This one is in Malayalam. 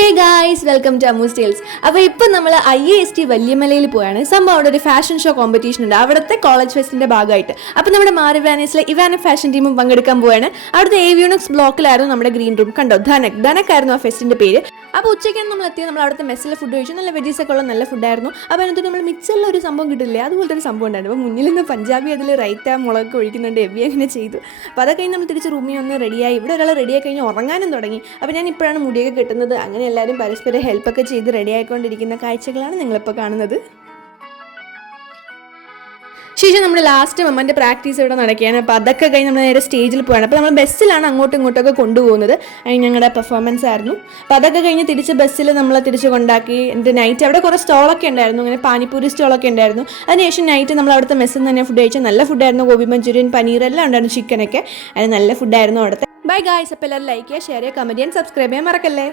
Hey guys, welcome to Ammu's tales. അപ്പോൾ ഇപ്പോൾ നമ്മൾ IAST വല്യമലയിൽ പോയാണ്. സംഭവം അവിടെ ഒരു ഫാഷൻ ഷോ കോമ്പറ്റീഷൻ ഉണ്ട്, അവിടുത്തെ കോളേജ് ഫെസ്റ്റിൻ്റെ ഭാഗമായിട്ട്. അപ്പോൾ നമ്മുടെ മാറിവാനീസിലെ ഇവാന ഫാഷൻ ടീമും പങ്കെടുക്കാൻ പോവാണ്. അവിടുത്തെ ഏവിയോണിക്സ് ബ്ലോക്കിലായിരുന്നു നമ്മുടെ ഗ്രീൻ റൂം. കണ്ടോ, ധനക്കായിരുന്നു ആ ഫെസ്റ്റിൻ്റെ പേര്. അപ്പോൾ ഉച്ചയ്ക്കാണ് നമ്മൾ എത്തിയത്. നമ്മൾ അവിടുത്തെ മെസ്സിലെ ഫുഡ് കഴിച്ചു. നല്ല വെജീസൊക്കെ ഉള്ള നല്ല ഫുഡായിരുന്നു. അപ്പോൾ അതിനകത്ത് നമ്മൾ മിക്സറിൽ ഒരു സംഭവം കിട്ടില്ലേ, അതുപോലത്തെ ഒരു സംഭവം ഉണ്ടായിരുന്നു. അപ്പോൾ മുന്നിൽ നിന്ന് പഞ്ചാബി അതിൽ റൈത്ത മുളക് ഒഴിക്കുന്നുണ്ട്, എവി അങ്ങനെ ചെയ്തു. അപ്പോൾ അതൊക്കെ കഴിഞ്ഞ് നമ്മൾ തിരിച്ച് റൂമിൽ വന്ന് റെഡിയായി. ഇവിടെ ഒരാൾ റെഡിയായി കഴിഞ്ഞ് ഉറങ്ങാനും തുടങ്ങി. അപ്പോൾ ഞാൻ ഇപ്പോഴാണ് മുടിയൊക്കെ കെട്ടുന്നത്. അങ്ങനെ എല്ലാവരും പരസ്പരം ഹെൽപ്പൊക്കെ ചെയ്ത് റെഡിയായിക്കൊണ്ടിരിക്കുന്ന കാഴ്ചകളാണ് നിങ്ങളിപ്പോൾ കാണുന്നത്. ശേഷം നമ്മൾ ലാസ്റ്റ് മൊമെൻ്റ് പ്രാക്ടീസ് ഇവിടെ നടക്കുകയാണ്. അപ്പോൾ അതൊക്കെ കഴിഞ്ഞ് നമ്മൾ നേരെ സ്റ്റേജിൽ പോവാണ്. അപ്പോൾ നമ്മൾ ബസ്സിലാണ് അങ്ങോട്ടും ഇങ്ങോട്ടൊക്കെ കൊണ്ടുപോകുന്നത്. അതിന് ഞങ്ങളുടെ പെർഫോമൻസ് ആയിരുന്നു. അപ്പോൾ അതൊക്കെ കഴിഞ്ഞ് തിരിച്ച് ബസ്സിൽ നമ്മൾ തിരിച്ച് കൊണ്ടാക്കി. എന്നിട്ട് നൈറ്റ് അവിടെ കുറേ സ്റ്റോളൊക്കെ ഉണ്ടായിരുന്നു, അങ്ങനെ പാനിപ്പൂരി സ്റ്റോളൊക്കെ ഉണ്ടായിരുന്നു. അതിനുശേഷം നൈറ്റ് നമ്മൾ അവിടുത്തെ മെസ്സിൽ നിന്ന് തന്നെ ഫുഡ് കഴിച്ചു. നല്ല ഫുഡായിരുന്നു, ഗോബി മഞ്ചൂരിയൻ, പനീർ എല്ലാം ഉണ്ടായിരുന്നു, ചിക്കനൊക്കെ. അത് നല്ല ഫുഡായിരുന്നു അവിടുത്തെ. Bye guys. അപ്പോൾ എല്ലാവരും ലൈക്ക് ചെയ്യുക, ഷെയർ ചെയ്യുക, കമൻറ്റ് ചെയ്യാൻ, സബ്സ്ക്രൈബ് ചെയ്യാൻ മറക്കല്ലേ.